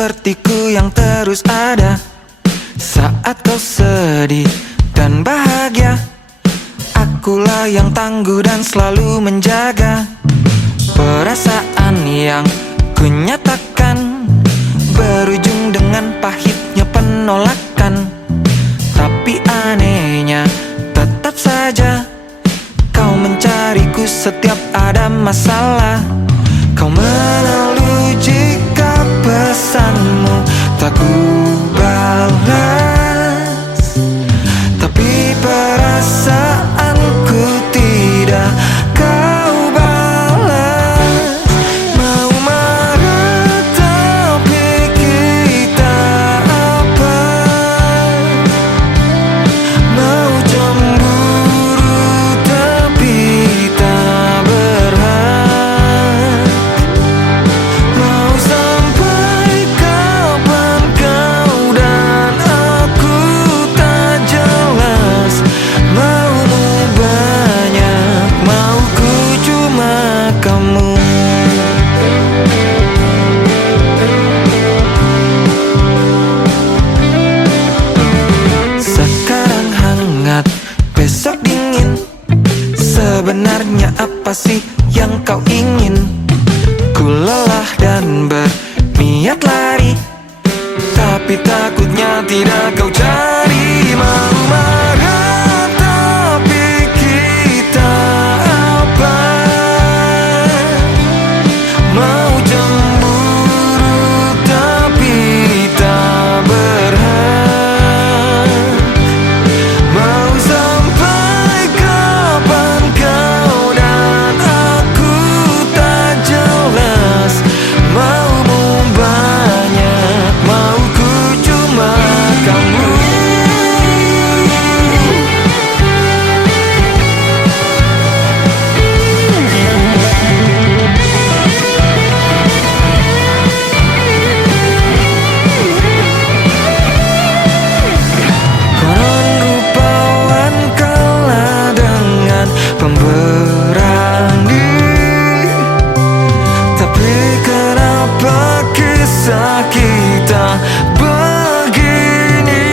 sepertiku yang terus ada saat kau sedih dan bahagia. Akulah yang tangguh dan selalu menjaga perasaan yang kunyatakan, berujung dengan pahitnya penolakan. Tapi anehnya tetap saja kau mencariku setiap ada masalah. Kau meneluh jika pesanmu tak ku balas, tapi perasaanku tidak kau balas. Mau marah tapi kita apa? Mau cemburu tapi tak berhak. Mau sampai kapan kau dan aku tak jelas. Maumu banyak, mauku cuma kamu. Sekarang hangat, besok dingin. Sebenarnya apa sih yang kau ingin? Ku lelah dan berniat lari, tapi takutnya tidak kau cari. Mau marah tapi kita apa? Mau cemburu tapi tak berhak. Mau sampai kapan kau dan aku tak jelas. Maumu banyak, mauku cuma kamu. Konon rupawan kalah dengan pemberani, tapi kenapa kisah kita begini?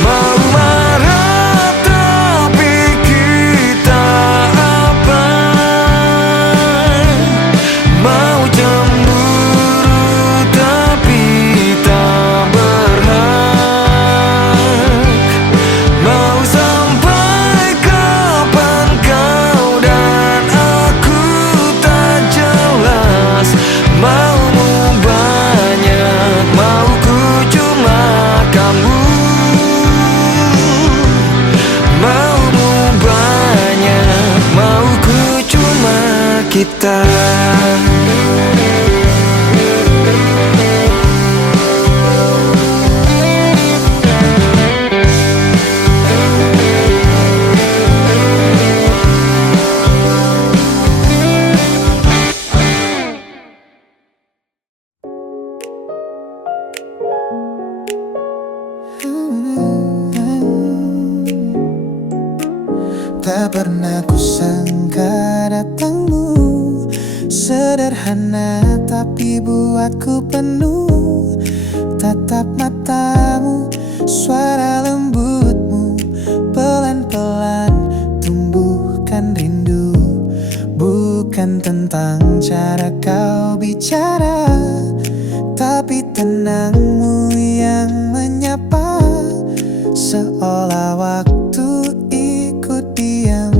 Mau marah tapi kita apa? Mau cemburu tapi tak berhak. Mau sampai kapan kau dan aku tak jelas. Maumu banyak, mauku cuma kamu. Maumu banyak, mauku cuma kita. Tak pernah kusangka datangmu, sederhana tapi buatku penuh. Tatap matamu, suara lembutmu, pelan-pelan tumbuhkan rindu. Bukan tentang cara kau bicara, tapi tenangmu yang menyapa. Seolah waktu ikut diam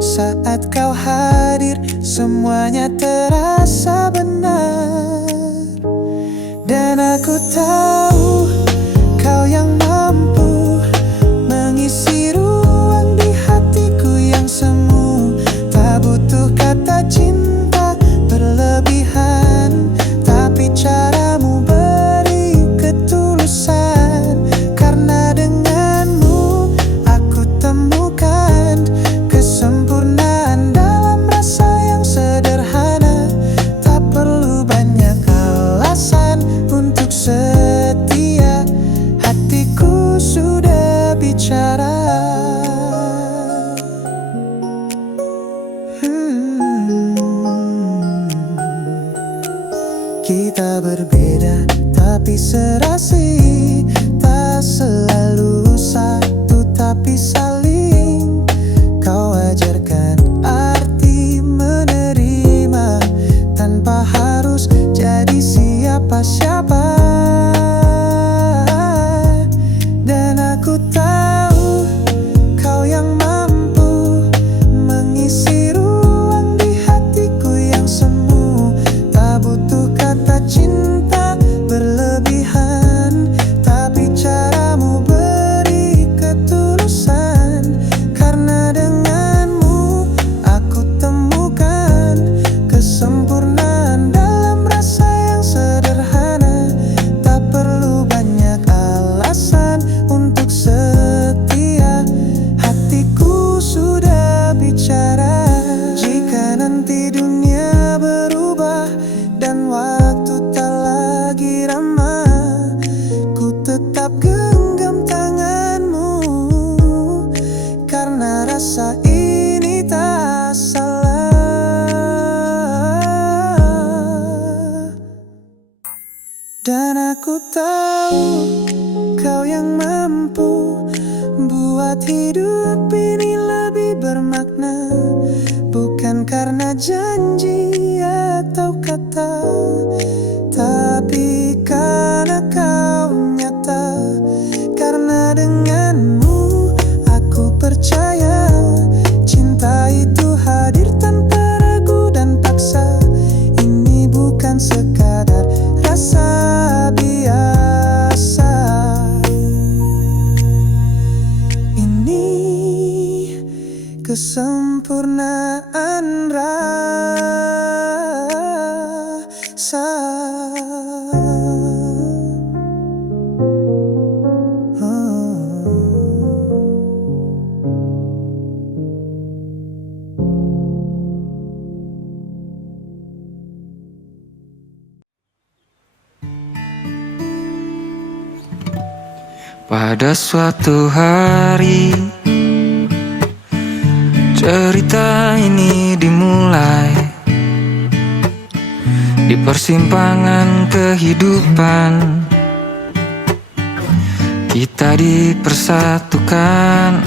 saat kau hadir, semuanya terasa benar. Dan aku tahu kau yang mampu mengisi ruang di hatiku yang semu. Tak butuh kata cinta berlebihan, tapi caramu beri ketulusan. Karena denganmu aku temukan kesempurnaan dalam rasa yang sederhana. Tak perlu banyak alasan untuk setia. tapi serasi. Tak selalu satu tapi saling. Kau ajarkan arti menerima tanpa harus jadi siapa-siapa. Dan aku tahu kau yang mampu mengisi ruang di hatiku yang semu. Tak butuh kata cinta berlebihan, tapi caramu beri ketulusan. Karena denganmu aku temukan kesempurnaan dalam rasa yang sederhana. Tak perlu banyak alasan untuk setia, hatiku sudah bicara. Jika nanti dunia berubah dan waktu tak lagi ramah, ku tetap genggam tanganmu, karena rasa ini tak salah. Dan aku tahu kau yang mampu buat hidup ini lebih bermakna. Bukan karena janji atau kata, tapi karena kau nyata. Karena denganmu aku percaya cinta itu hadir tanpa ragu dan paksa. Ini bukan sekadar rasa biasa, ini kesempurnaan rasa. Pada suatu hari cerita ini dimulai di persimpangan kehidupan. Kita dipersatukan,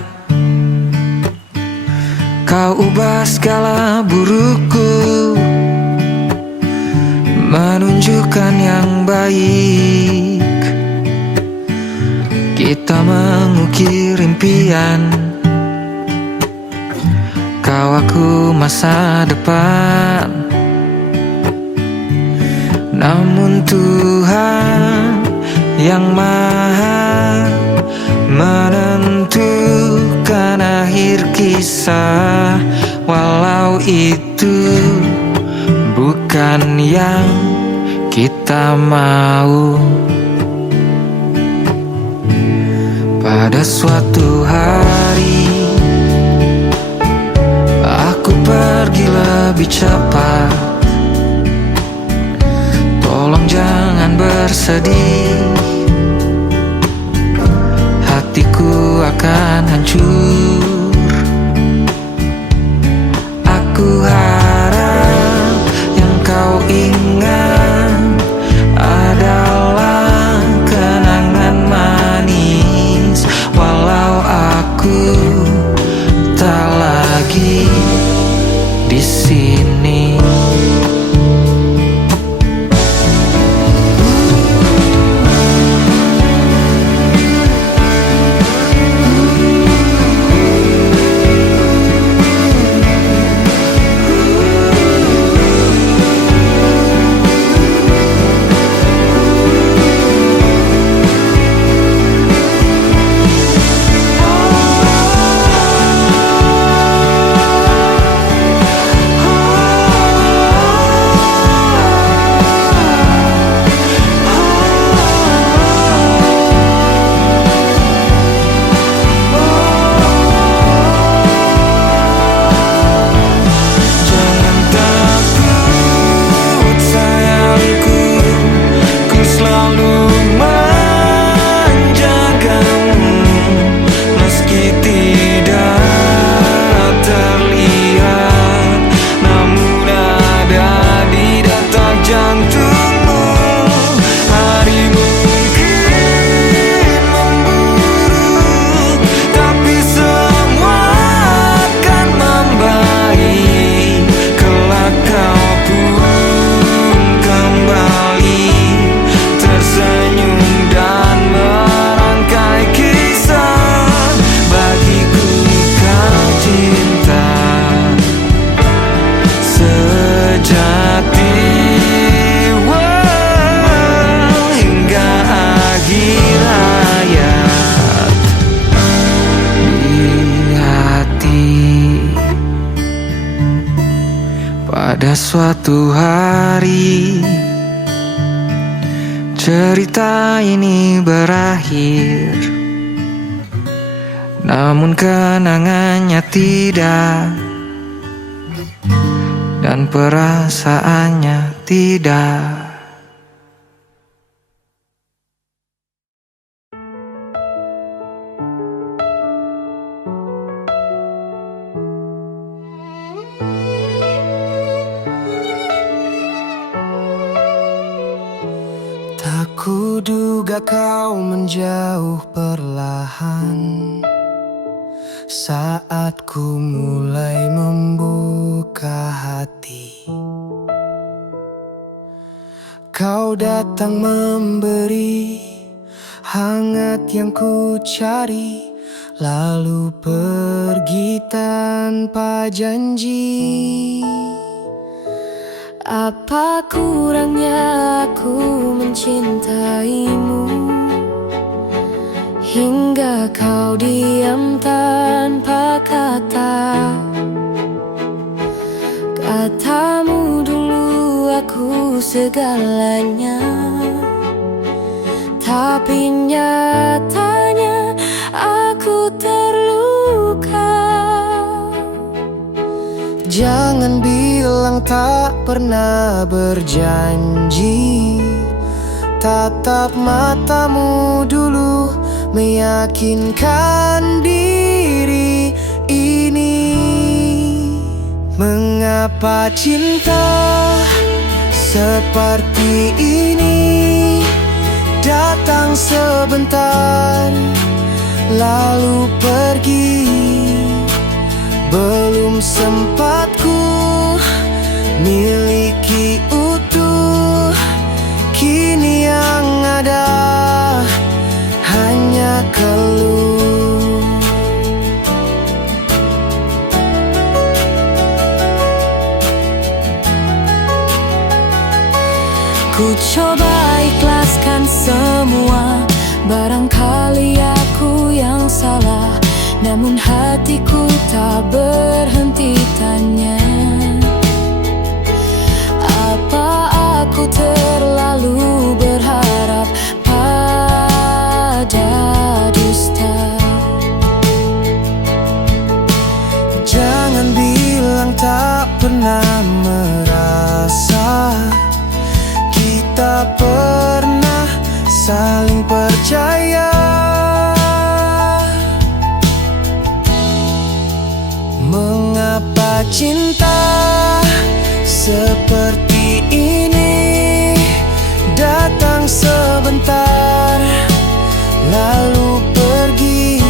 kau ubah segala burukku, menunjukkan yang baik. Kita mengukir impian, kau aku masa depan. Namun Tuhan yang maha menentukan akhir kisah. Walau itu bukan yang kita mau. Pada suatu hari aku pergi lebih cepat. Tolong jangan bersedih, hatiku akan hancur. Aku harap yang kau ingat adalah kenangan manis. Walau aku tak lagi di sini. sejati. Wow, hingga akhir hayat di hati. Pada suatu hari cerita ini berakhir, namun kenangannya tidak, dan perasaannya tidak. Tak kuduga kau menjauh perlahan saat ku mulai membuka hati. Kau datang memberi hangat yang ku cari, lalu pergi tanpa janji. Apa kurangnya aku mencintaimu hingga kau diam tanpa kata. Katamu dulu aku segalanya, tapi nyatanya aku terluka. Jangan bilang tak pernah berjanji. Tatap matamu dulu, meyakinkan diri ini. Mengapa cinta seperti ini datang sebentar lalu pergi? Belum sempat ku miliki utuh, kini yang ada hanya keluh. Ku coba ikhlaskan semua, barangkali aku yang salah, namun hatiku tak berhenti tanya. Apa aku terlalu berharap pada dusta? Jangan bilang tak pernah merasa kita pernah saling percaya. Mengapa cinta seperti ini datang sebentar lalu pergi?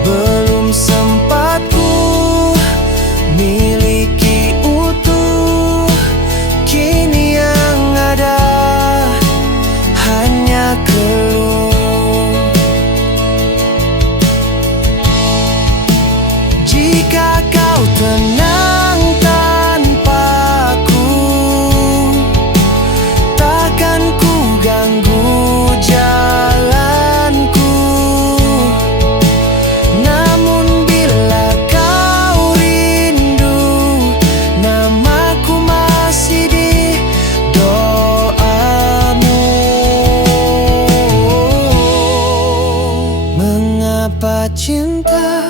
Belum sempat ku miliki utuh, kini yang ada hanya keluh. Jika kau tenang tanpaku, takkan ku ganggu jalanku. Namun bila kau rindu, namaku masih di doamu. Mengapa cinta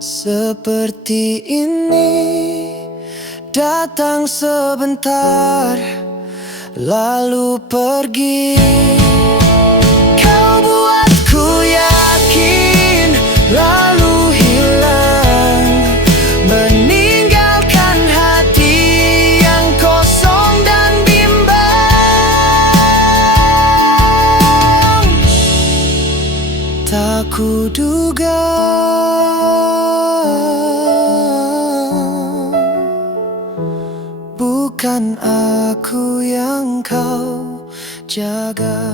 seperti ini datang sebentar lalu pergi? Kau buatku yakin lalu hilang, meninggalkan hati yang kosong dan bimbang. Tak kuduga bukan aku yang kau jaga.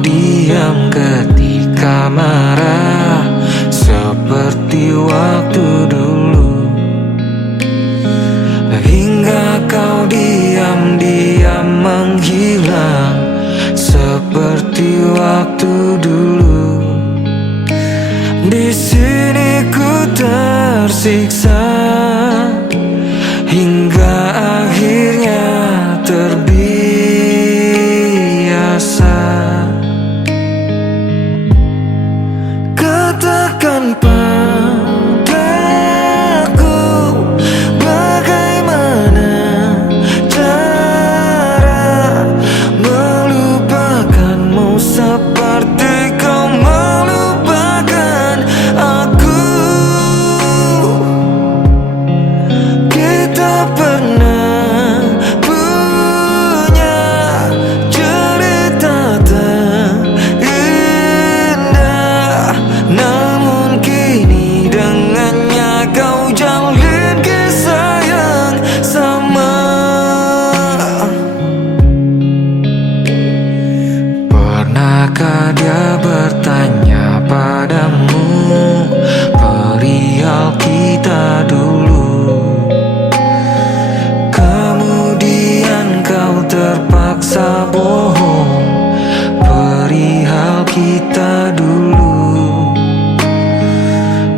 diam ketika marah, seperti waktu dulu. Hingga kau diam-diam menghilang, seperti waktu dulu. Di sini ku tersiksa, hingga akhirnya terbiasa. Katakan padaku, bagaimana cara melupakanmu seperti kau melupakan aku. Kita pernah punya cerita terindah, namun kini dengannya kau jalin kisah yang sama. Pernahkah dia bertanya padamu perihal kita dulu? Kemudian kau terpaksa bohong perihal kita dulu.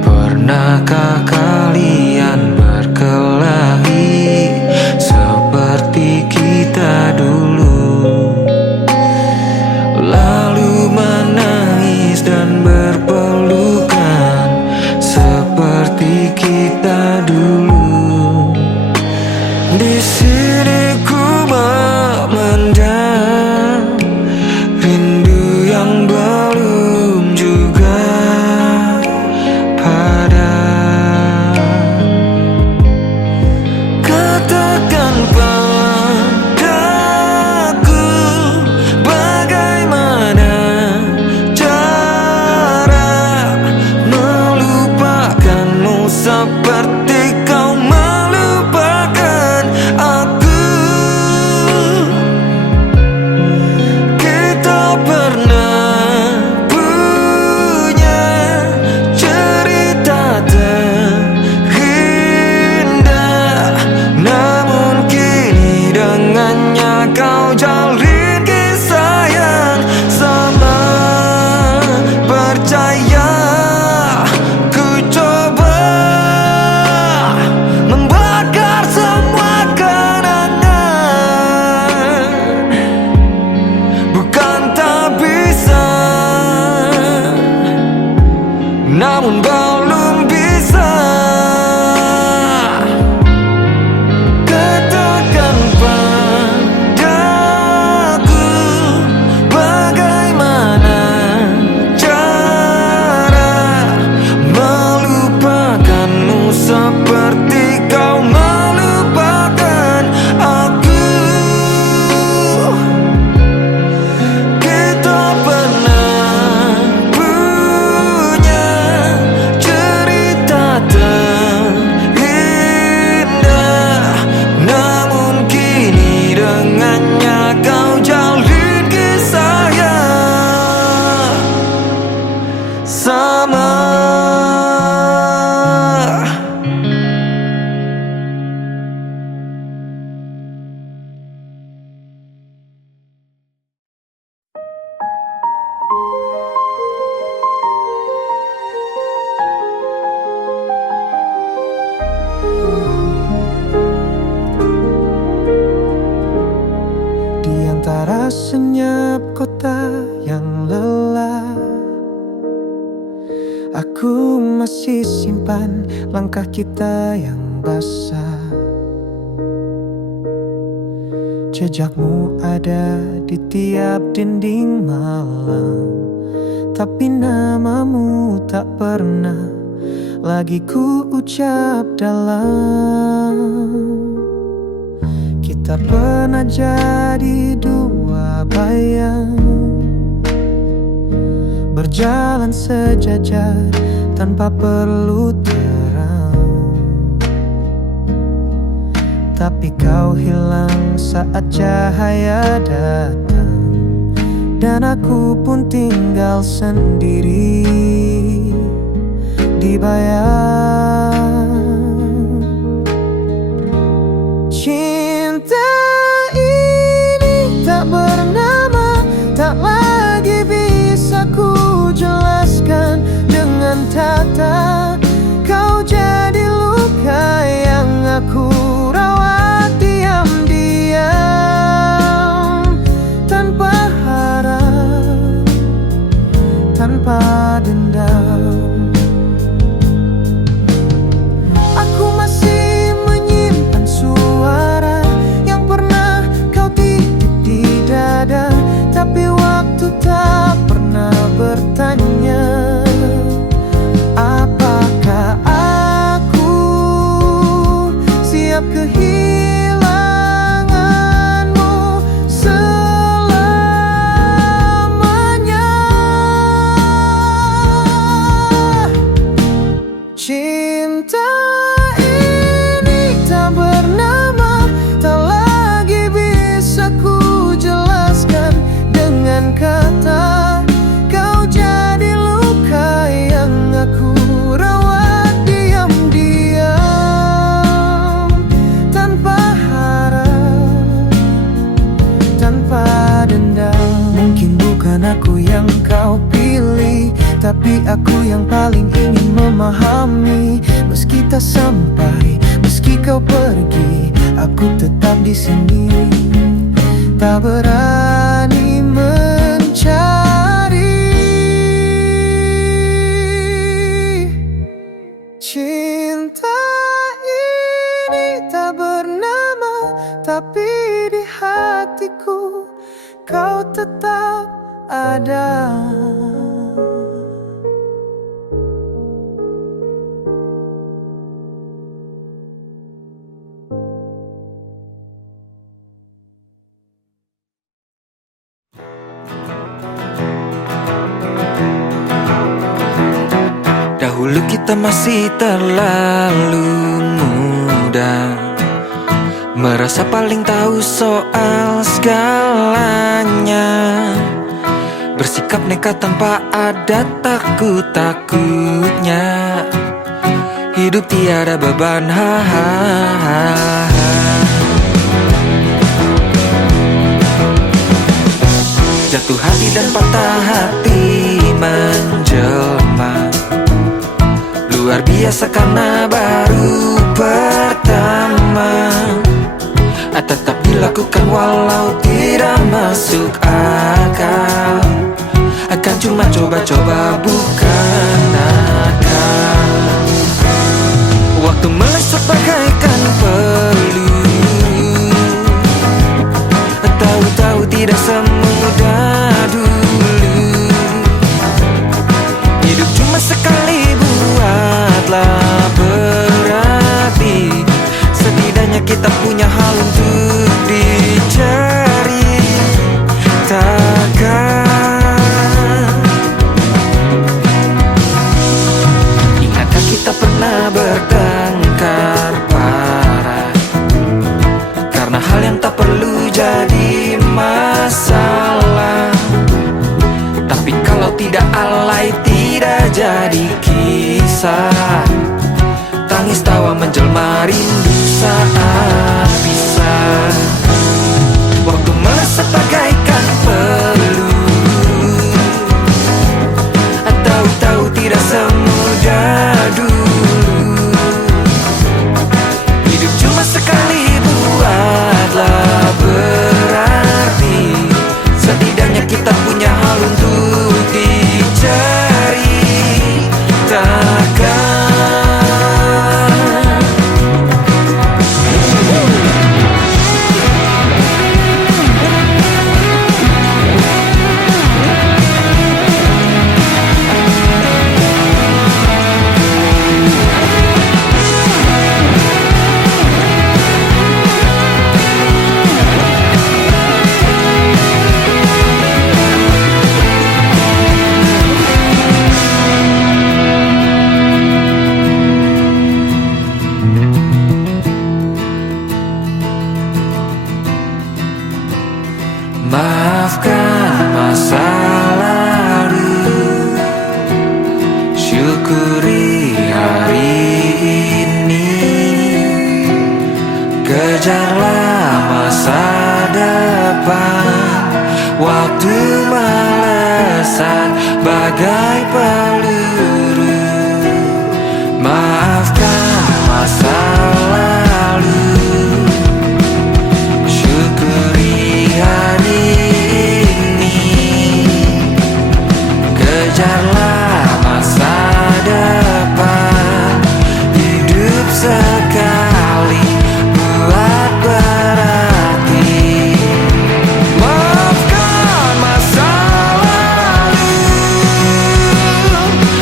Pernahkah kalian berkelahi seperti kita dulu? Lalu menangis dan berpelukan seperti kita dulu. Di sini ku memendam rindu yang belum juga padam. Katakan padaku, bagaimana cara melupakanmu seperti kau melupakan aku. Kita pernah punya cerita terindah, namun kini dengannya kau jalin kisah yang sama. Percaya, ku coba membakar semua kenangan, bukan tak bisa, namun belum bisa. Katakan padaku, bagaimana cara melupakanmu seperti kau melupakan aku. Kita pernah punya cerita terindah, namun kini dengannya kau jalin kisah yang sama. Di antara senyap kota yang lelah, aku masih simpan langkah kita yang basah. Jejakmu ada di tiap dinding malam, tapi namamu tak pernah lagi ku ucap dalam. Kita pernah jadi dua bayang, berjalan sejajar tanpa perlu terang. Tapi kau hilang saat cahaya datang. dan aku pun tinggal sendiri di bayang. Cinta ini tak bernama, tak lagi bisa ku jelaskan dengan kata. Kau jadi luka yang aku rawat diam-diam, tanpa harap, tanpa dendam. Aku masih menyimpan suara yang pernah kau titip di dada, tapi waktu tak pernah bertanya, apakah aku siap kehilanganmu selamanya. Cinta ini tak bernama, tak lagi bisa ku jelaskan dengan kata. Kau jadi luka yang aku rawat diam-diam, tanpa harap, tanpa dendam. Mungkin bukan aku yang kau pilih, tapi aku yang paling ingin memahami. Meski tak sampai, meski kau pergi, aku tetap di sini, tak berani mencari. Cinta ini tak bernama, tapi di hatiku kau tetap ada. Dahulu kita masih terlalu muda, merasa paling tahu soal segalanya, bersikap nekat tanpa ada takut-takutnya. Hidup tiada beban, jatuh hati dan patah hati menjelma, luar biasa karena baru pertama. Tetap dilakukan walau tidak masuk akal, akan cuma coba-coba bukan nakal. Waktu melesat bagaikan peluru, tahu-tahu tidak semudah dulu. Hidup cuma sekali, buatlah berarti. Setidaknya kita punya hal untuk diceritakan. Ingatkah kita pernah bertengkar parah karena hal yang tak perlu jadi masalah? Tapi kalau tidak alay, tidak jadi kisah. Tangis tawa menjelma rindu saat pisah. Waktu melesat bagaikan peluru, tahu-tahu tidak semudah dulu. Hidup cuma sekali, buatlah berarti. Setidaknya kita punya hal untuk diceritakan. bagai peluru. Maafkan masa lalu, syukuri hari ini. Kejarlah masa depan, hidup sekali buat berarti. Maafkan masa lalu,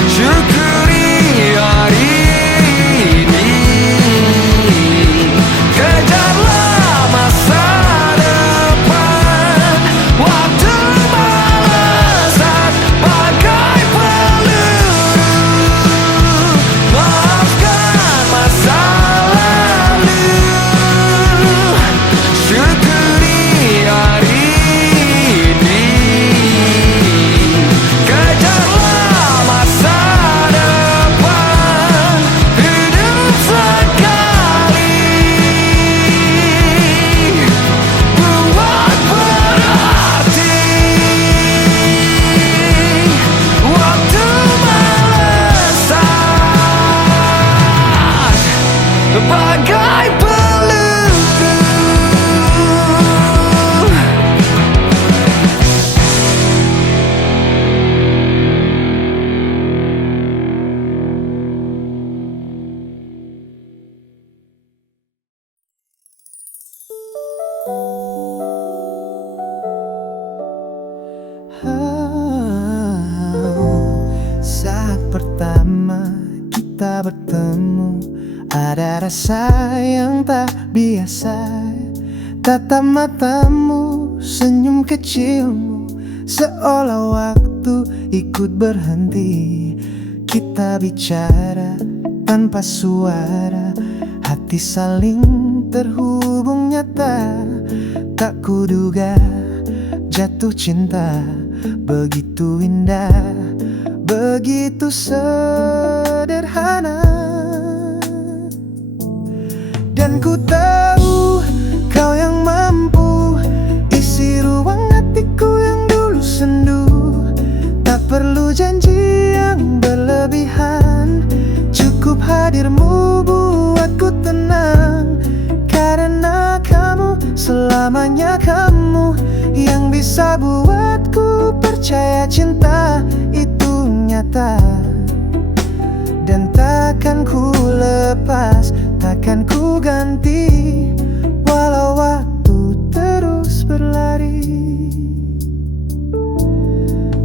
syukuri hari ini. Kejarlah masa depan, waktu melesat bagai peluru. Maafkan masa lalu, syukuri hari ini. Kejarlah masa depan, hidup sekali buat berarti. Waktu melesat bagai peluru. Saat pertama kita bertemu, ada rasa yang tak biasa. Tatap matamu, senyum kecilmu, seolah waktu ikut berhenti. Kita bicara tanpa suara, hati saling terhubung nyata. Tak kuduga jatuh cinta begitu indah, begitu sederhana. Dan ku tahu kau yang mampu isi ruang hatiku yang dulu sendu. Tak perlu janji yang berlebihan, cukup hadirmu buatku tenang. Karena kamu, selamanya kamu yang bisa buatku percaya cinta itu nyata. Dan takkan ku lepas, takkan ku ganti, walau waktu terus berlari.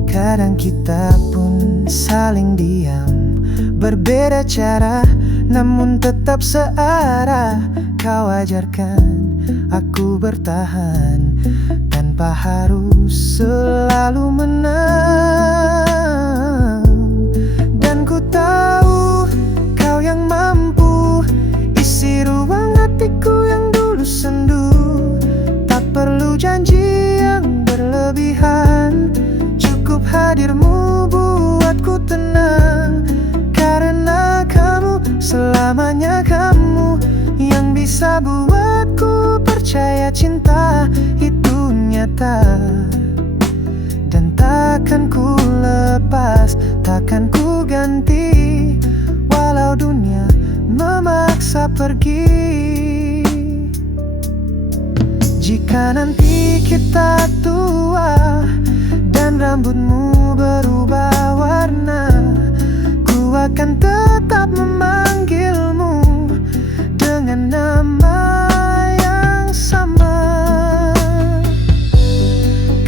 Kadang kita pun saling diam, berbeda cara namun tetap searah. Kau ajarkan aku bertahan tanpa harus selalu menang. Dan ku tahu kau yang mampu isi ruang hatiku yang dulu sendu. Tak perlu janji yang berlebihan, cukup hadirmu buatku tenang. Karena kamu, selamanya kamu yang bisa buatku percaya cinta itu nyata. Dan takkan ku lepas, takkan ku ganti, walau dunia memaksa pergi. Jika nanti kita tua dan rambutmu berubah warna, ku akan tetap memanggilmu dengan nama yang sama.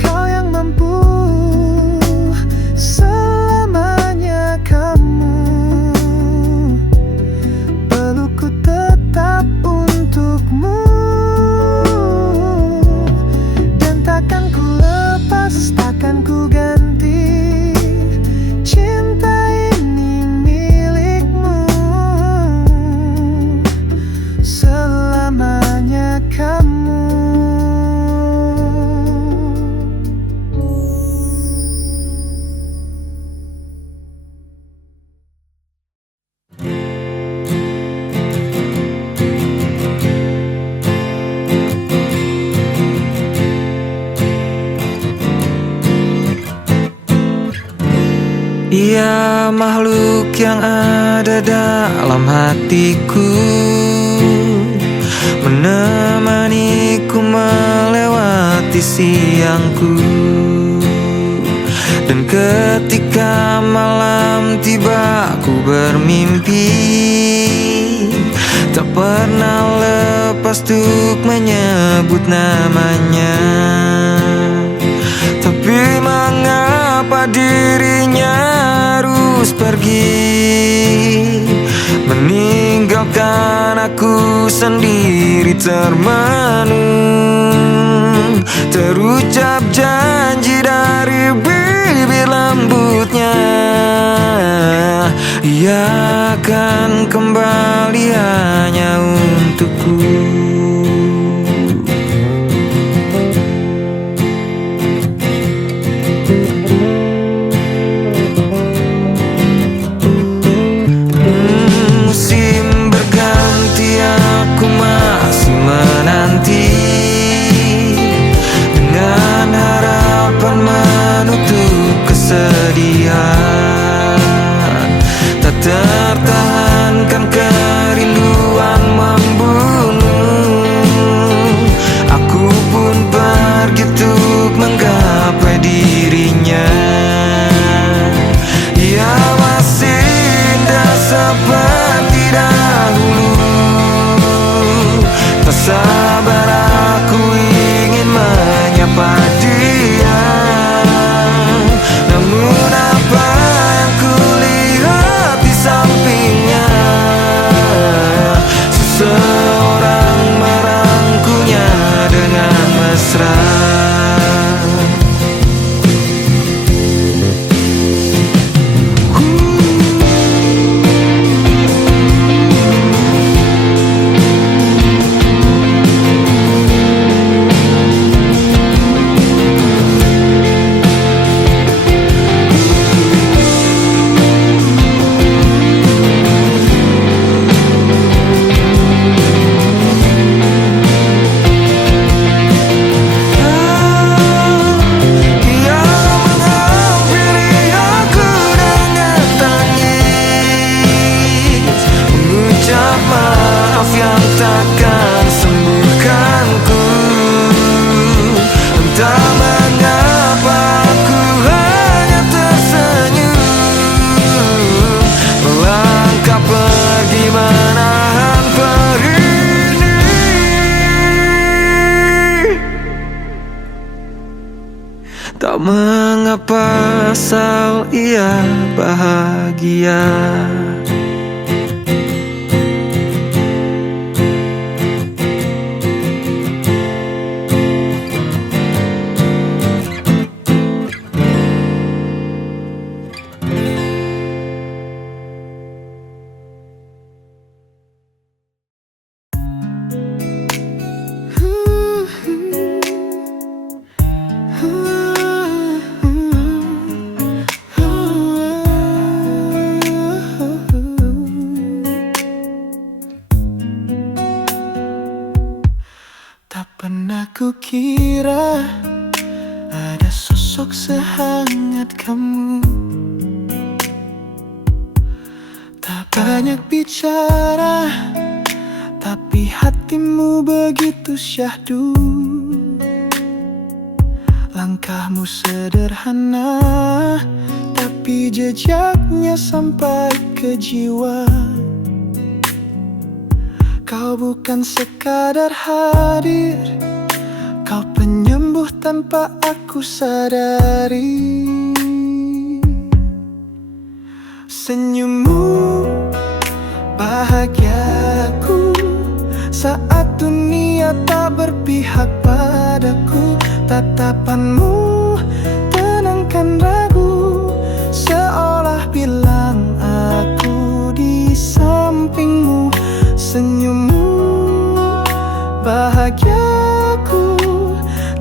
Kau yang mampu, selamanya kamu. Pelukku tetap untukmu, dan takkan ku lepas, takkan ku ganti, Ia makhluk yang ada dalam hatiku, menemaniku melewati siangku. Dan ketika malam tiba ku bermimpi, tak pernah lepas untuk menyebut namanya. Tapi mengapa dirinya harus pergi, meninggalkan aku sendiri termenung. Terucap janji dari bibir lembutnya, ia akan kembali hanya untukku. Musim berganti, aku masih menanti, dengan harapan menutup kesedihan. Tak tertahankan kerinduan membunuh, aku pun pergi untuk menggapai dirinya. Ia masih indah seperti dahulu, tak sabar aku ingin menyapa dia. Namun apa yang kulihat di sampingnya, seseorang merangkulnya dengan mesra. Maaf yang takkan sembuhkanku. Entah mengapa aku hanya tersenyum, melangkah pergi menahan perih ini. Tak mengapa asal ia bahagia. Kukira ada sosok sehangat kamu, tak banyak bicara, tapi hatimu begitu syahdu. Langkahmu sederhana, tapi jejaknya sampai ke jiwa. Kau bukan sekadar hadir, kau penyembuh tanpa aku sadari. Senyummu bahagiaku saat dunia tak berpihak padaku. Tatapanmu tenangkan ragu, seolah bilang aku di sampingmu. Senyummu bahagiaku,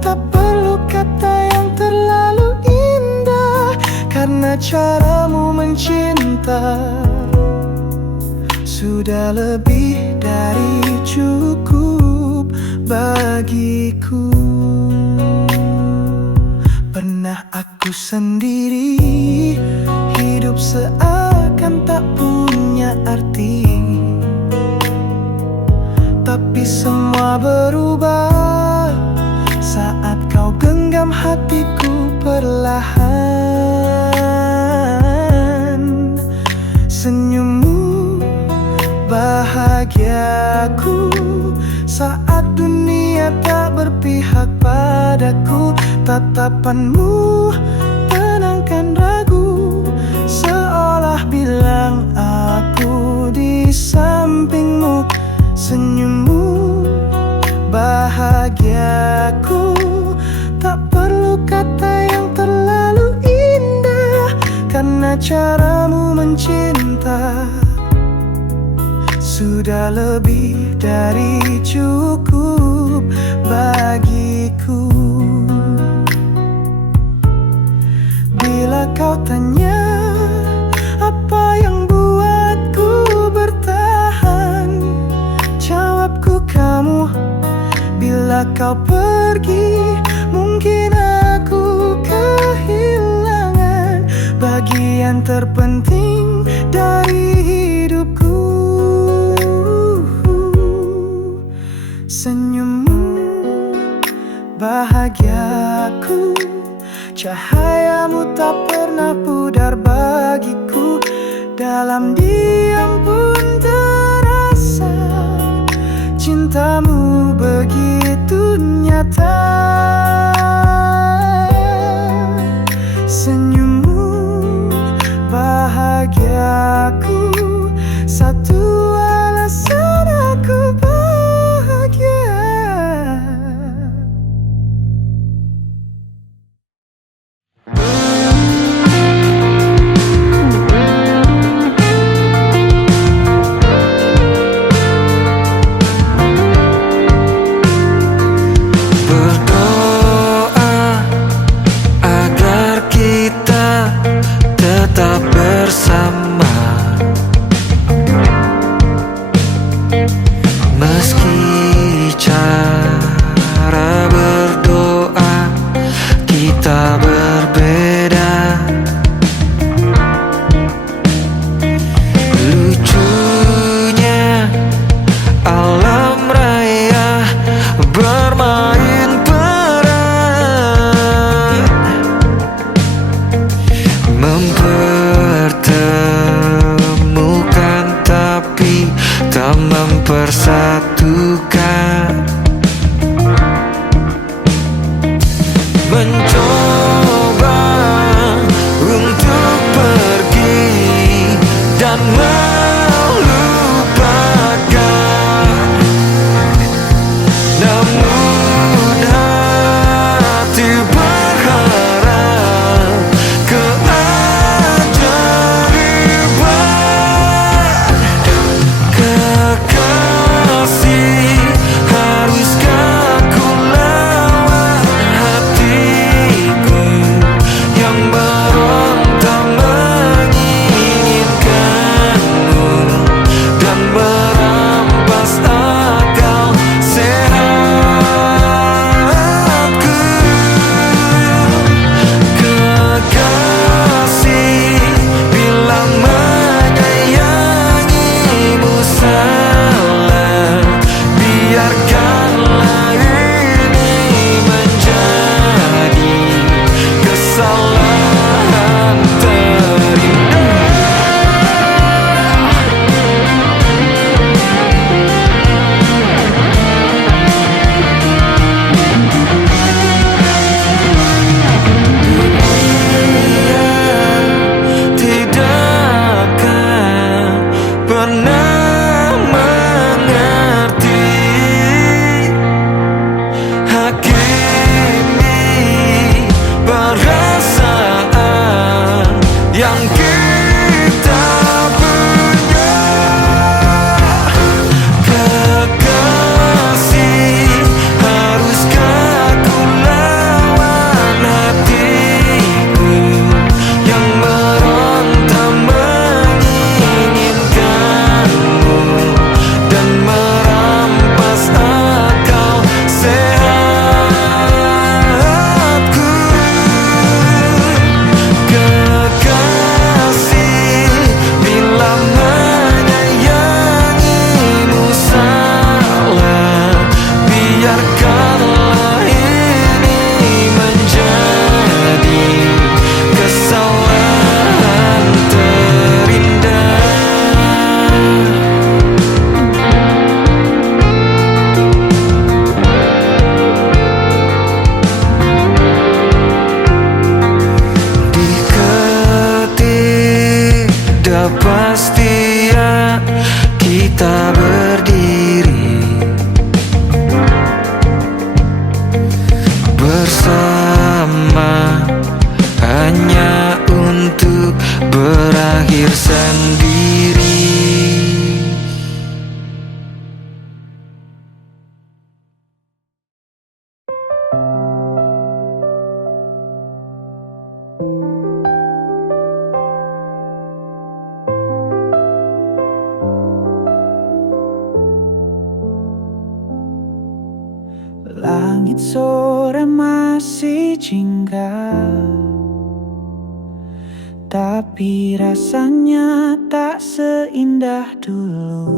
tak perlu kata yang terlalu indah, karena caramu mencinta sudah lebih dari cukup bagiku. Pernah aku sendiri hidup tak punya arti. Tapi semua berubah saat kau genggam hatiku perlahan. Senyummu bahagiaku saat dunia tak berpihak padaku. Tatapanmu tenangkan ragu, seolah bilang aku di sampingmu. Senyummu bahagiaku, tak perlu kata yang terlalu indah, karena caramu mencinta sudah lebih dari cukup bagiku. Bila kau tanya apa yang buatku bertahan, jawabku kamu. Bila kau pergi, mungkin aku kehilangan bagian terpenting dari hidupku. Senyummu bahagiaku, cahayamu tak pernah pudar bagiku. Dalam diam pun terasa cintamu begitu nyata. Senyummu bahagiaku, satu alasan aku bahagia. Tetap bersama, meski cara berdoa kita berbeda. Lucunya alam raya bermain peran, mempertemukan tapi tak mempersatukan. Mencoba untuk pergi dan melupakan, namun hati berharap kau ajari berakhir sendiri. Langit sore masih jingga, tapi rasanya tak seindah dulu.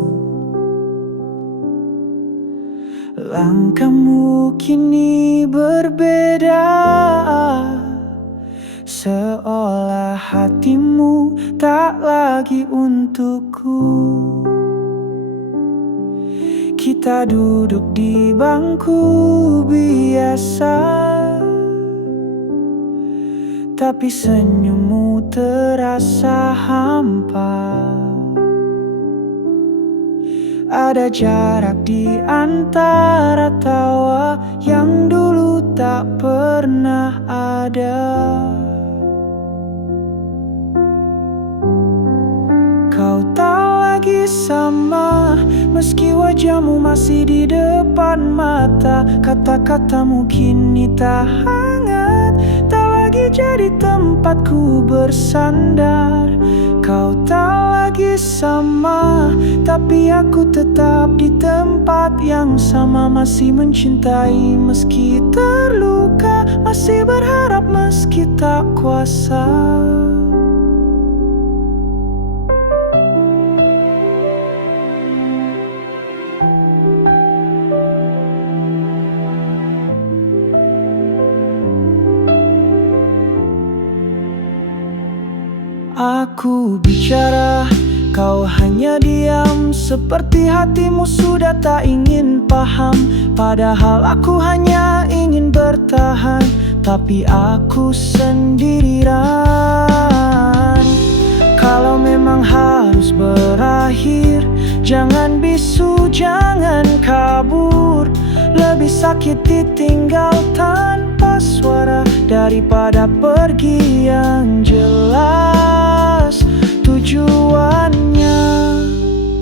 Langkahmu kini berbeda, seolah hatimu tak lagi untukku. Kita duduk di bangku biasa, tapi senyummu terasa hampa. Ada jarak di antara tawa yang dulu tak pernah ada. Kau tak lagi sama, meski wajahmu masih di depan mata. Kata-katamu kini tak hangat, tak lagi jadi tempatku bersandar. Kau tak lagi sama, tapi aku tetap di tempat yang sama. Masih mencintai meski terluka, masih berharap meski tak kuasa. Aku bicara, kau hanya diam, seperti hatimu sudah tak ingin paham. Padahal aku hanya ingin bertahan, tapi aku sendirian. Kalau memang harus berakhir, jangan bisu, jangan kabur. Lebih sakit ditinggal tanpa suara daripada pergi yang jelas tujuannya.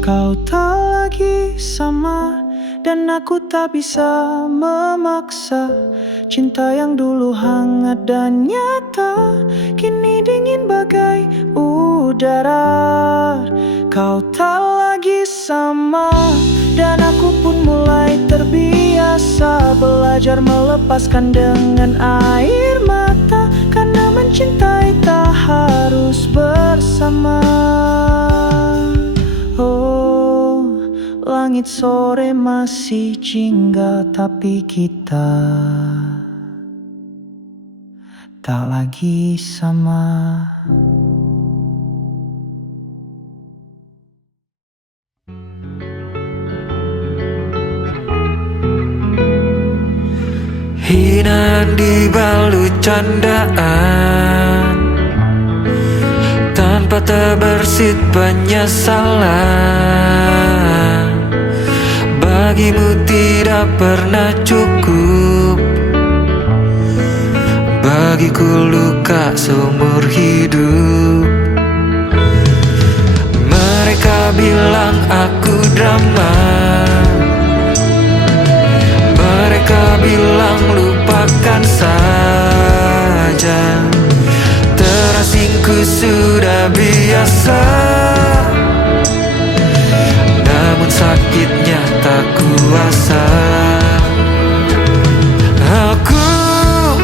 Kau tak lagi sama, dan aku tak bisa memaksa. Cinta yang dulu hangat dan nyata, kini dingin bagai udara. Kau tak lagi sama, dan aku pun mulai terbiasa belajar melepaskan dengan air mata. Karena mencintai tak harus bersama. Oh, langit sore masih jingga, tapi kita tak lagi sama. Hinaan dibalut candaan, tanpa terbersit penyesalan. Bagimu tidak pernah cukup, bagiku luka seumur hidup. Mereka bilang aku drama, mereka bilang lupakan saja. Terasingku sudah biasa, namun sakitnya tak kuasa. Aku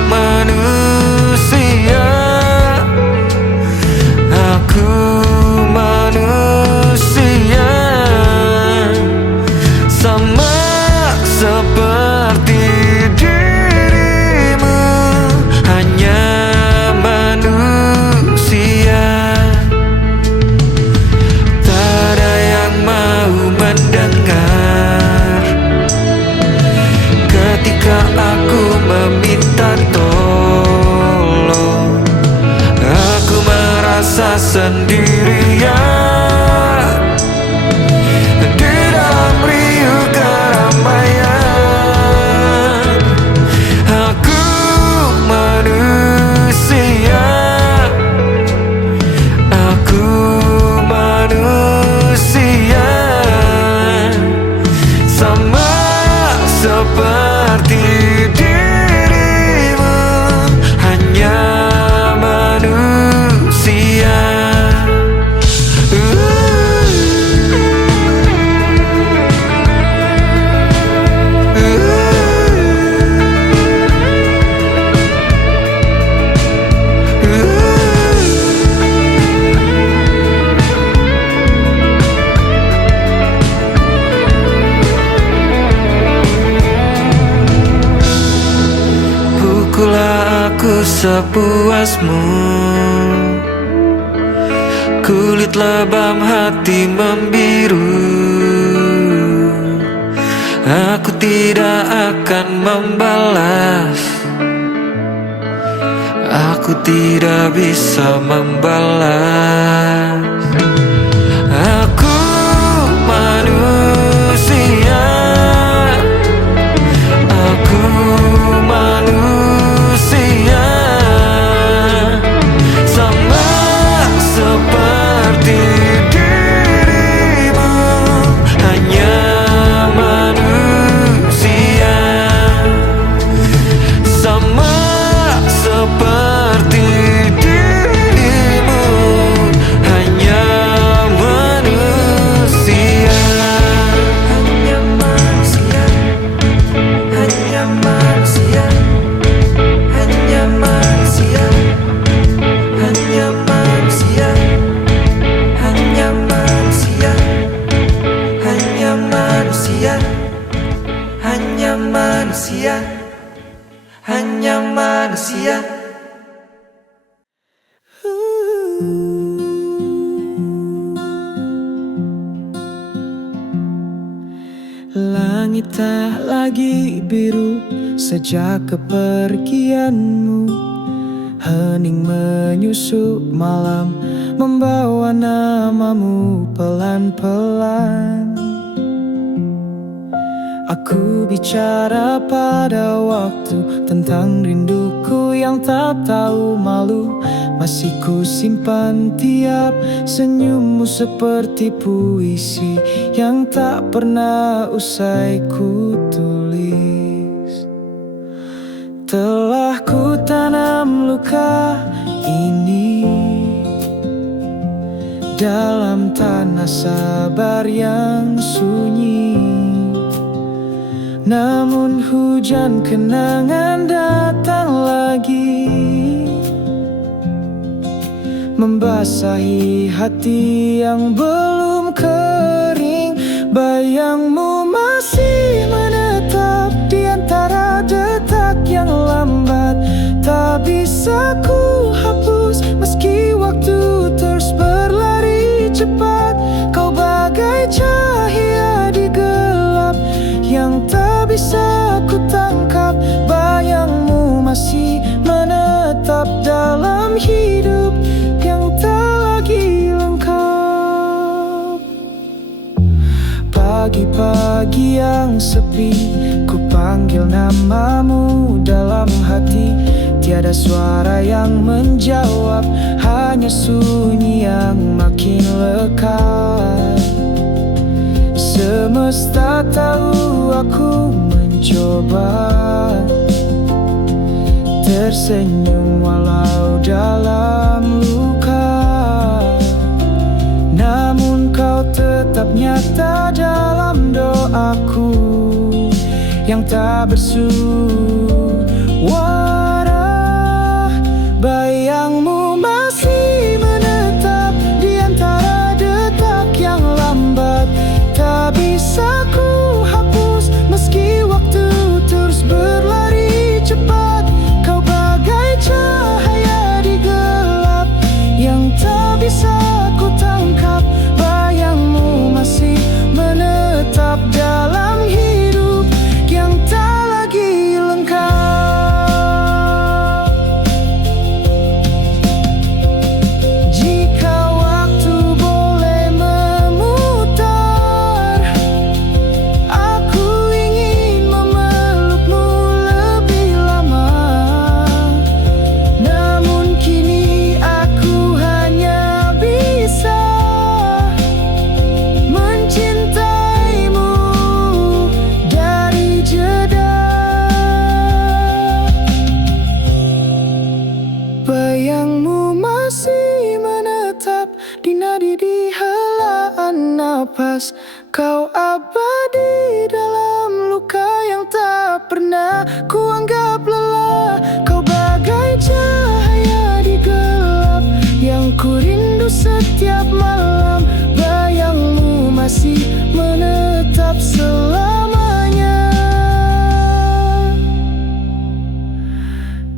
manusia, aku manusia, sama seperti dirimu, hanya manusia. Tak ada yang mau mendengar ketika aku meminta tolong. Aku merasa sendirian di dalam riuh keramaian. Aku manusia, aku sepuasmu. Kulit lebam, hati membiru. Aku tidak akan membalas. Aku tidak bisa membalas. Aku manusia. Aku manusia. Sama seperti dirimu. Hanya manusia. Sama seperti dirimu. Hanya manusia. Hanya manusia. Hanya manusia. Hanya manusia. Hanya manusia. Hanya manusia. Hanya manusia. Hanya manusia. Hanya manusia. Langit tak lagi biru sejak kepergianmu. Hening menyusup malam, membawa namamu pelan-pelan. Aku bicara pada waktu tentang rinduku yang tak tahu malu. Masih ku simpan tiap senyummu seperti puisi yang tak pernah usai ku tulis. Telah ku tanam luka ini dalam tanah sabar yang sunyi. Namun hujan kenangan datang lagi, membasahi hati yang belum kering. Bayangmu masih menetap di antara detak yang lambat. Tak bisa ku hapus meski waktu terus berlari cepat. Kau bagai cahaya di gelap yang tak bisa ku tangkap. Bayangmu masih menetap dalam hidup yang tak lagi lengkap. Pagi-pagi yang sepi, ku panggil namamu dalam hati. Tiada suara yang menjawab, hanya sunyi yang makin lekat. Semesta tahu aku mencoba tersenyum walau dalam luka. Namun kau tetap nyata dalam doaku yang tak bersuara. Bayangmu masih menetap di antara detak yang lambat. Tak bisa ku hapus meski waktu terus berlari cepat. Kau bagai cahaya di gelap yang tak bisa ku tangkap. Bayangmu masih menetap dalam hidup yang tak lagi lengkap. Jika waktu boleh memutar, aku ingin memelukmu lebih lama. Namun kini aku hanya bisa mencintaimu dari jeda. Bayangmu masih menetap di nadi di helaan napas. Kau abadi dalam luka yang tak pernah kuanggap lelah. Kau bagai cahaya di gelap yang ku rindu setiap malam. Bayangmu masih menetap selamanya.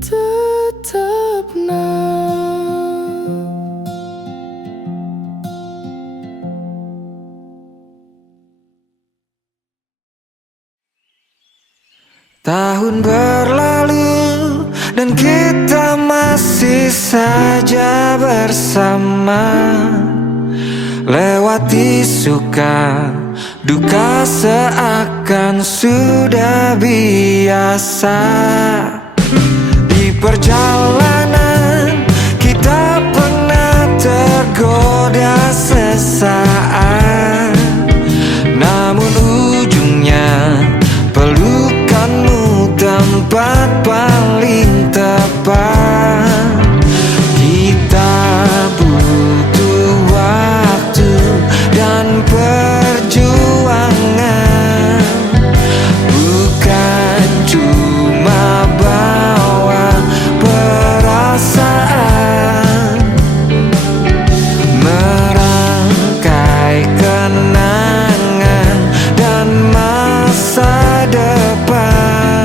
Tetap Tahun berlalu dan kita masih saja bersama, lewati suka duka seakan sudah biasa. Di perjalanan kita pernah tergoda sesaat, namun ujungnya pelukanmu tempat paling tepat. Kita butuh waktu dan perjuangan, bukan cuma bawa perasaan, merangkai kenangan dan masa depan.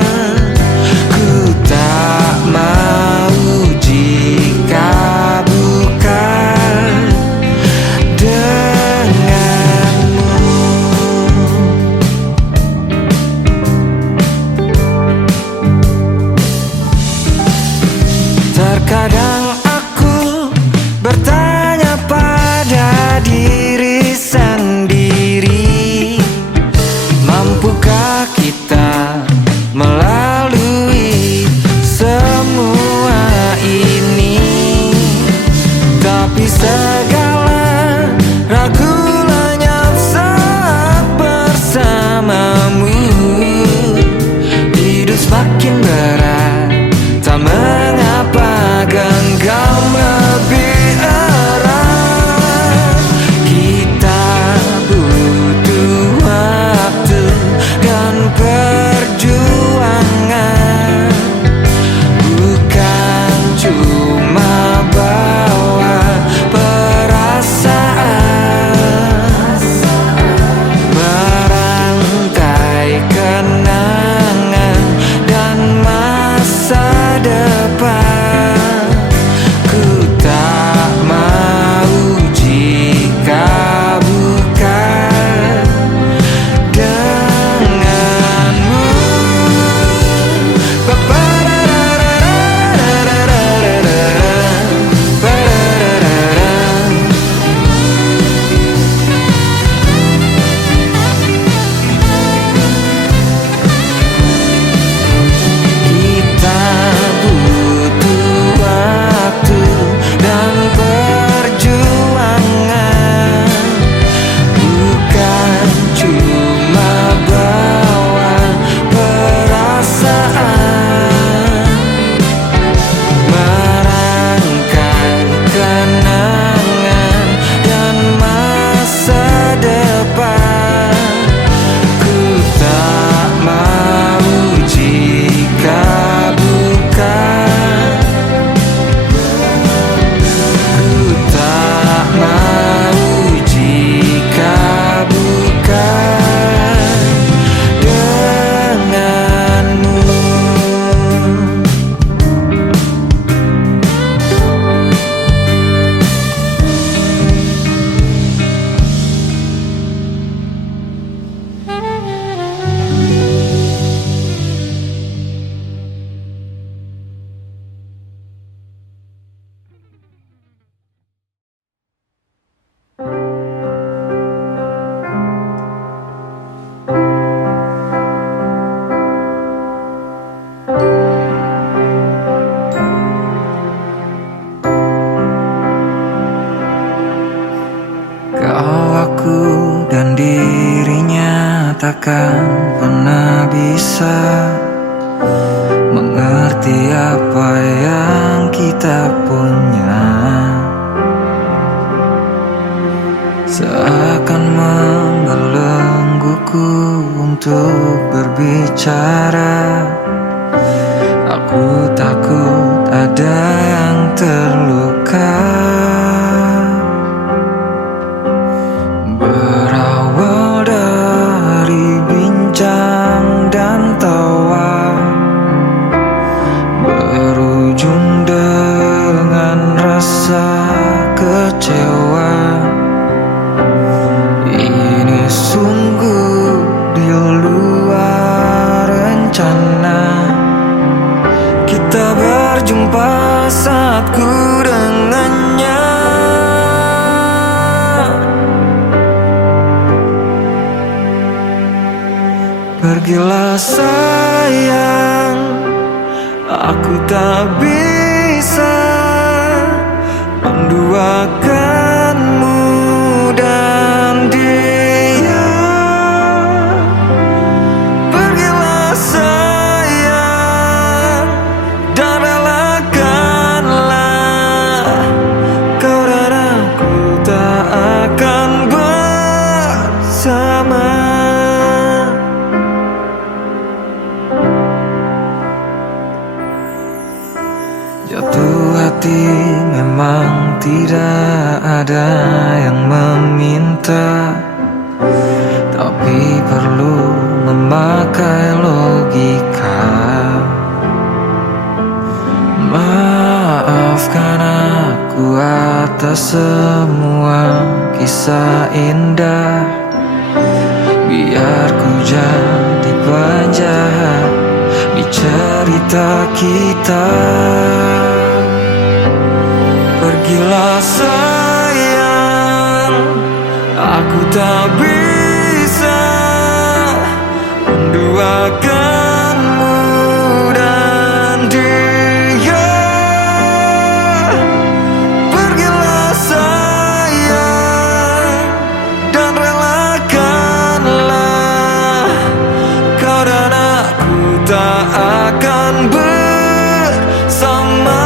Ku tak mau jika bukan denganmu. Terkadang aku bertanya pada diri sendiri, mampukah kita melalui semua ini? Tapi segala ragu lenyap saat bersamamu. Hidup semakin berat, tak mengapa genggam lebih erat. Kita butuh waktu dan perjuangan, bukan cuma bawa perasaan, merangkai kenangan dan masa depan. Ku tak mau jika bukan denganmu. Kita butuh waktu dan perjuangan, bukan cuma bawa perasaan, merangkai kenangan dan masa depan. Ku tak mau jika bukan, ku tak mau jika bukan denganmu. Kau, aku, dan dirinya takkan pernah bisa mengerti apa yang kita punya. Seakan membelengguku untuk berbicara. Aku takut ada yang terluka. Berawal dari bincang dan tawa, berujung dengan rasa kecewa. Ini sungguh di luar rencana. Pergilah sayang, aku tak bisa menduakanmu dan dia. Pergilah sayang, dan relakanlah kau dan aku tak akan bersama. Jatuh hati memang tidak ada yang meminta, tapi perlu memakai logika. Maafkan aku atas semua kisah indah, biar ku jadi penjahat di cerita kita. Pergilah sayang, aku tak bisa menduakanmu dan dia. Pergilah sayang, dan relakanlah kau dan aku tak akan bersama.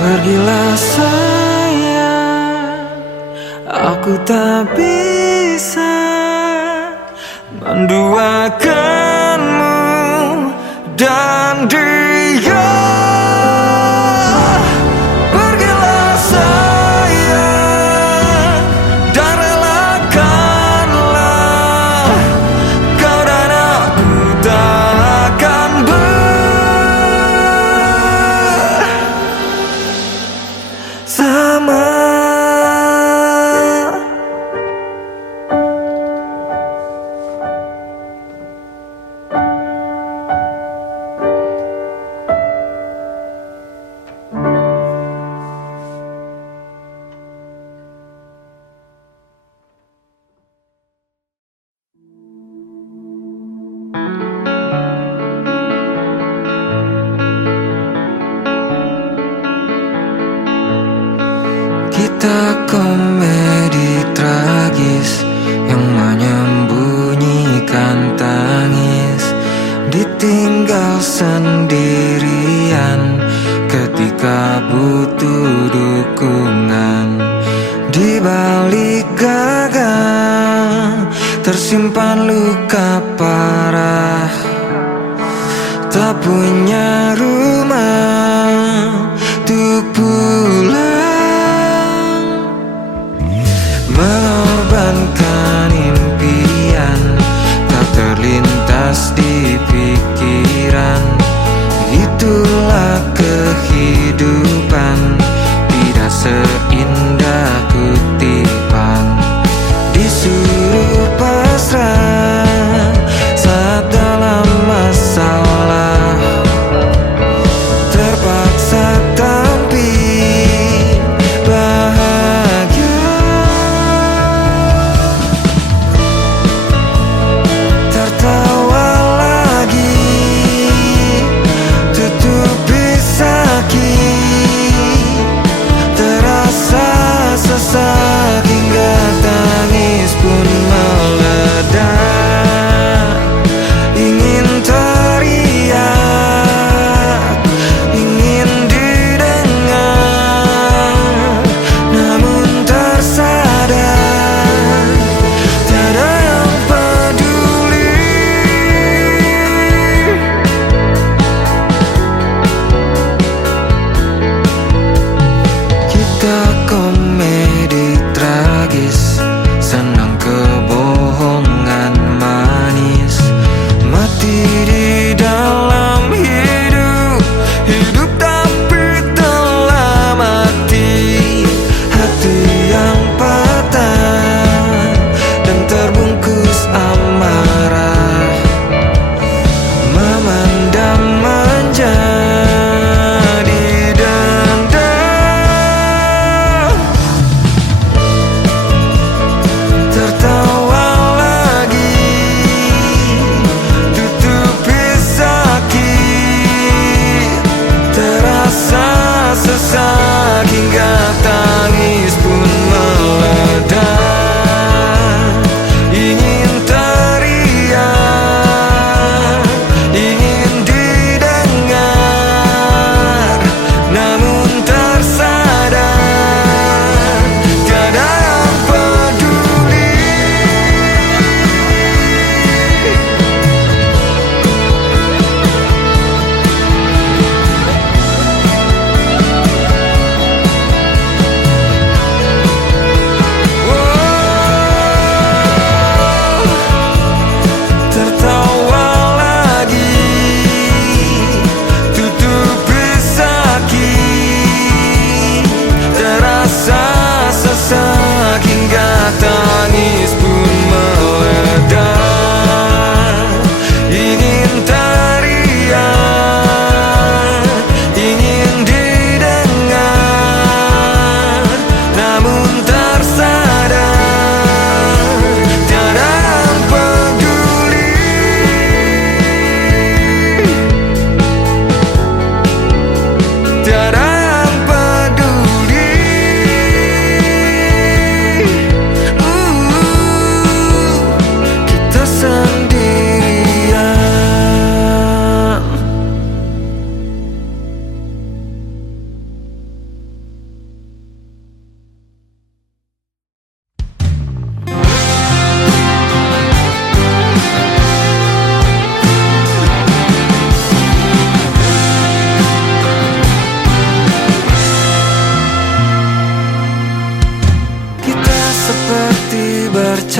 Pergilah sayang, aku tak bisa menduakanmu dan dia. Pergilah sayang, dan relakanlah kau dan aku tak akan sama. Kita komedi tragis yang menyembunyikan tangis, ditinggal sendirian ketika butuh dukungan. Di balik gagang tersimpan luka parah, tak punya rumah untuk pulang. Mengorbankan impian tak terlintas di pikiran, itulah kehidupan, tidak seindah kutipan. Disuruh pasrah saat dalam masalah,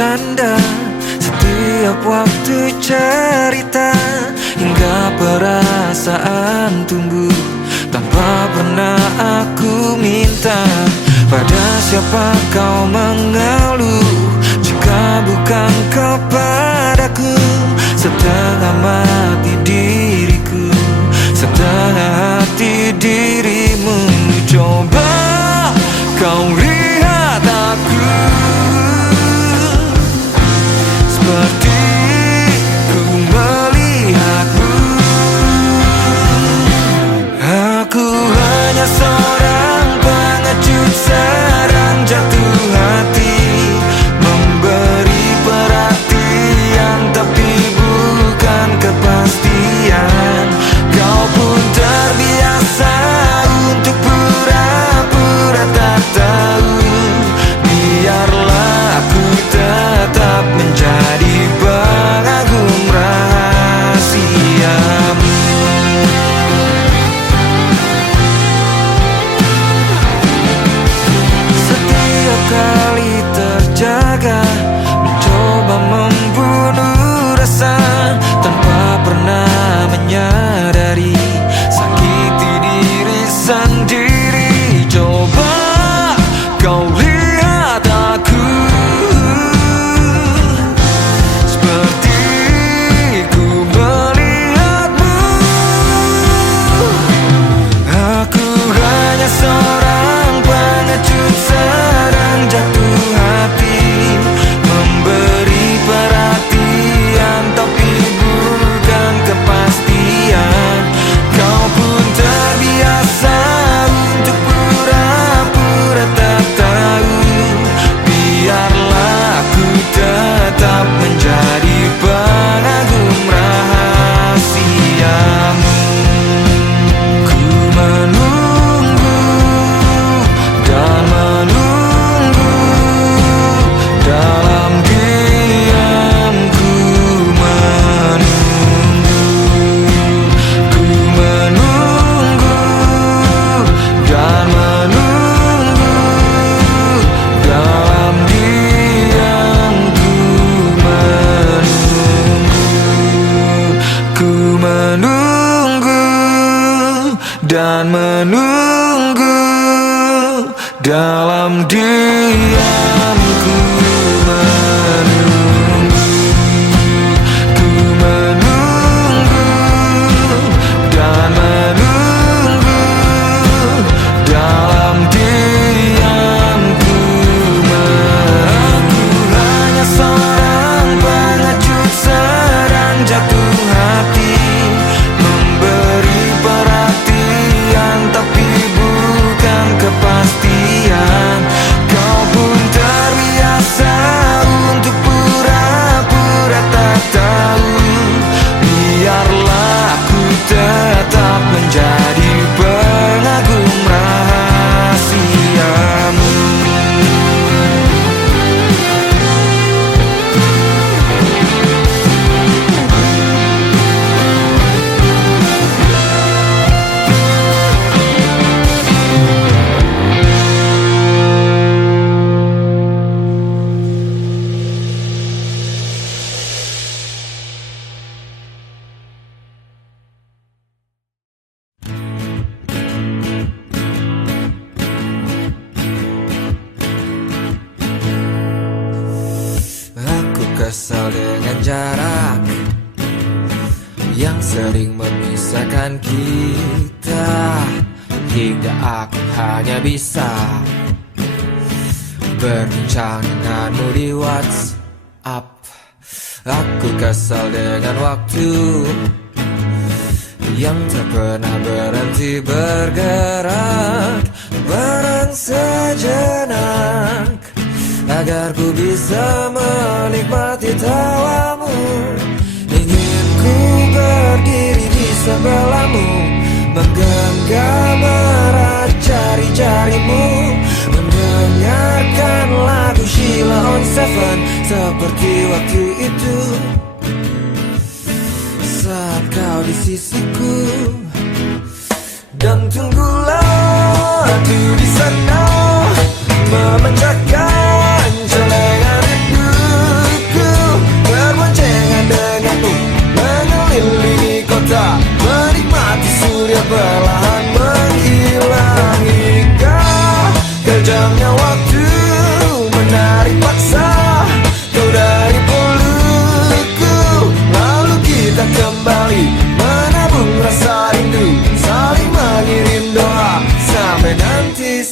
bersandar setiap waktu cerita, hingga perasaan tumbuh tanpa pernah aku minta. Pada siapa kau mengeluh jika bukan kepadaku? Setengah mati diriku, setengah hati dirimu. Coba kau lihat aku seperti ku melihatmu. Aku hanya seorang pengecut, serang jatuh hati, memberi perhatian tapi bukan kepastian. Kau pun terbiasa untuk pura-pura tak tahu. Biarlah aku tetap menjadi pengagum rahasiamu. Setiap kali terjaga, mencoba membunuh rasa tanpa pernah menyadari sakiti diri sendiri. Coba kau lihat aku seperti ku melihatmu. Aku hanya seorang pengecut, serang jatuh hati, memberi perhatian tapi bukan kepastian. Kau pun terbiasa untuk pura-pura tak tahu. Biarlah aku tetap menjadi pengagum rahasiamu. Ku menunggu dan menunggu dalam diam. Ku menunggu, ku menunggu dan menunggu dalam diam. Ku menunggu dan menunggu dalam diam. Ku menunggu, ku menunggu dan menunggu dalam diam. Aku hanya seorang pengecut, serang jatuh hati, memberi perhatian tapi bukan kepastian. Kau pun terbiasa untuk pura-pura tak tahu. Biarlah aku tetap menjadi pengagum rahasiamu. Aku kesal dengan jarak yang sering memisahkan kita, hingga aku hanya bisa berbincang denganmu di WhatsApp. Aku kesal dengan waktu yang tak pernah berhenti bergerak, bareng sejenak agar ku bisa menikmati tawamu. Ingin ku berdiri di sebelahmu, menggenggam erat jari-jarimu, mendengarkan lagu Sheila on Seven seperti waktu itu saat kau di sisiku. Dan tunggulah aku di sana, memanjakan celengan rindu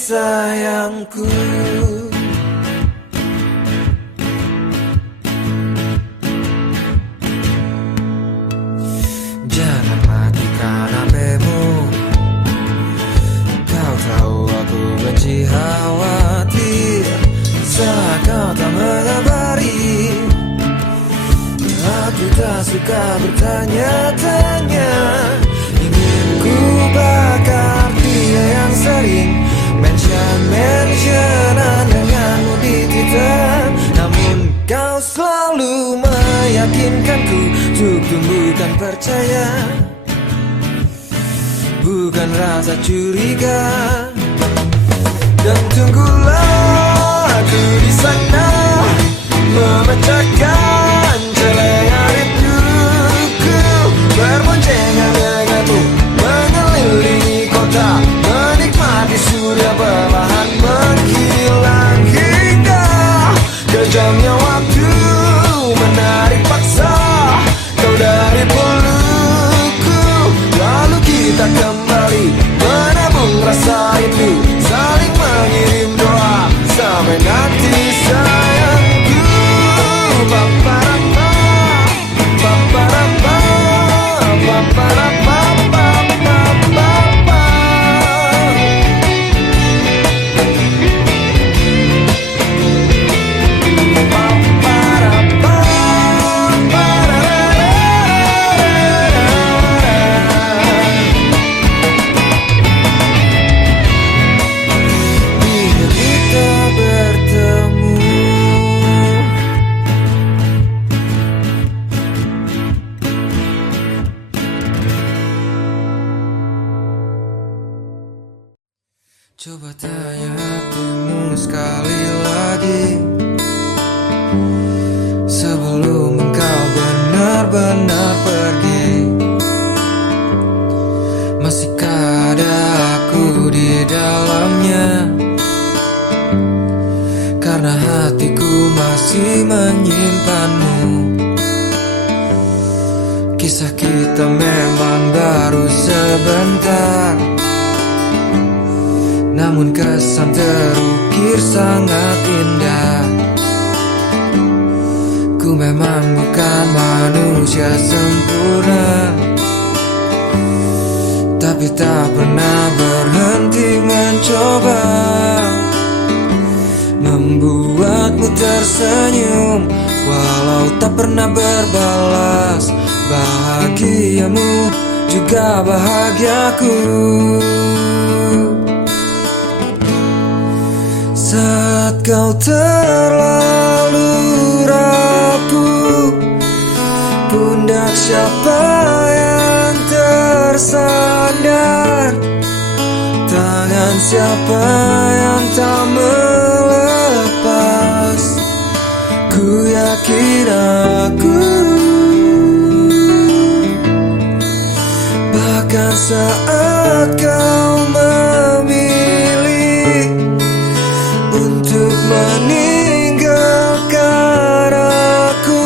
sayangku. Jangan matikan HP-mu, kau tahu aku benci khawatir saat kau tak mengabari. Aku tak suka bertanya-tanya, ingin ku bakar dia yang sering mention-mentionan denganmu di Twitter. Namun kau selalu meyakinkanku untuk tumbuhkan percaya, bukan rasa curiga. Dan tunggulah aku di sana memecahkan celengan rinduku, berboncengan denganmu mengelilingi kota, menikmati surya perlahan menghilang hingga kejamnya waktu menarik paksa kau dari pelukku. Lalu kita kembali menabung rasa itu, saling mengirim doa sampai nanti sayangku. Paparapa, paparapa, paparapa, paparapa. Paparapa, bila kita bertemu, coba tanya hatimu sekali lagi sebelum engkau benar-benar pergi. Masihkah ada aku di dalamnya? Karena hatiku masih menyimpanmu. Kisah kita memang baru sebentar, namun kesan terukir sangat indah. Ku memang bukan manusia sempurna, tapi tak pernah berhenti mencoba membuatmu tersenyum, walau tak pernah berbalas. Bahagiamu juga bahagiaku. Saat kau terlalu rapuh, pundak siapa yang tersandar? Tangan siapa yang tak melepas? Ku yakin aku, bahkan saat kau memilih untuk meninggalkan aku,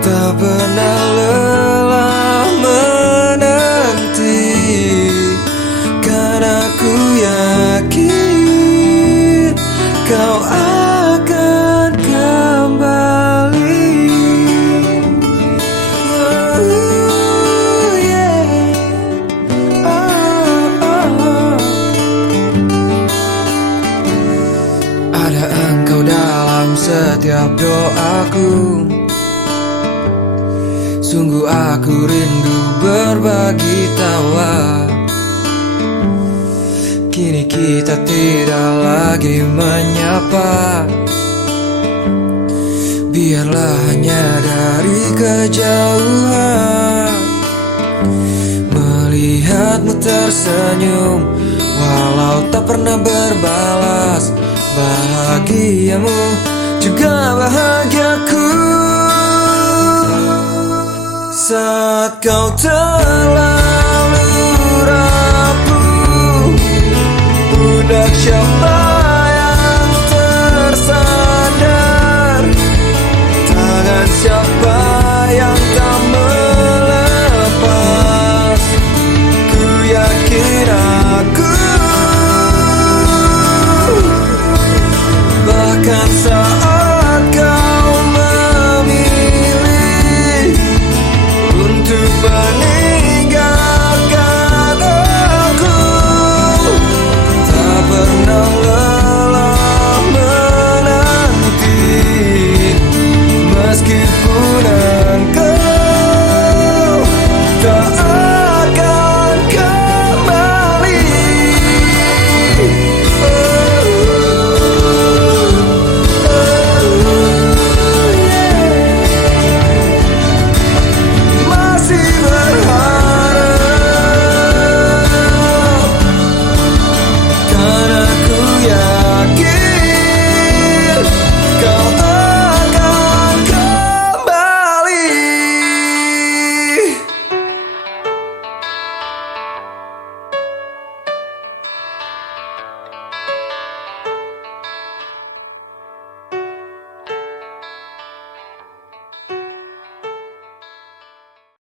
tak pernah lelah menanti, karena ku yakin kau akan kembali. Oh, yeah. Oh, oh, oh. Ada engkau dalam setiap doaku, sungguh aku rindu berbagi tawa. Kini kita tidak lagi menyapa, biarlah hanya dari kejauhan melihatmu tersenyum, walau tak pernah berbalas. Bahagiamu juga bahagiaku. Saat kau terlalu